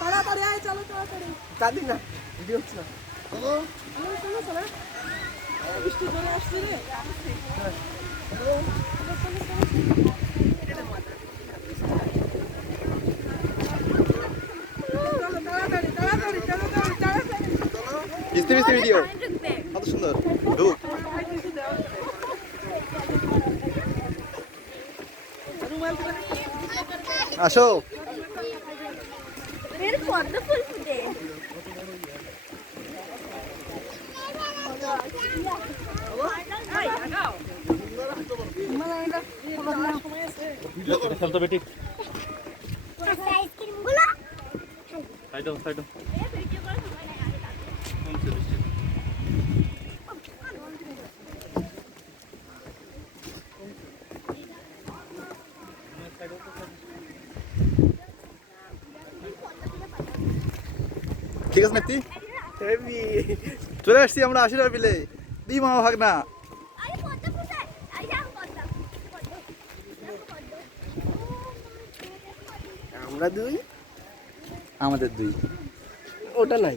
তাড়াতাড়ি আয়, চলো তাড়াতাড়ি। কাঁদি না, ভিডিও হচ্ছে না। চলো চলো চলো, বৃষ্টি চলে আসছে রে। তাড়াতাড়ি তাড়াতাড়ি তাড়াতাড়ি তাড়াতাড়ি। মিস্তি মিস্তি ভিডিও কত সুন্দর ঢুক আসো খেলতো বেটি সাইড সাইড ঠিক আছে নাকি চলে আসছি আমরা আশিরার বিলে দিই মামা ভাগ না আমরা দুই, আমাদের দুই ওটা নাই।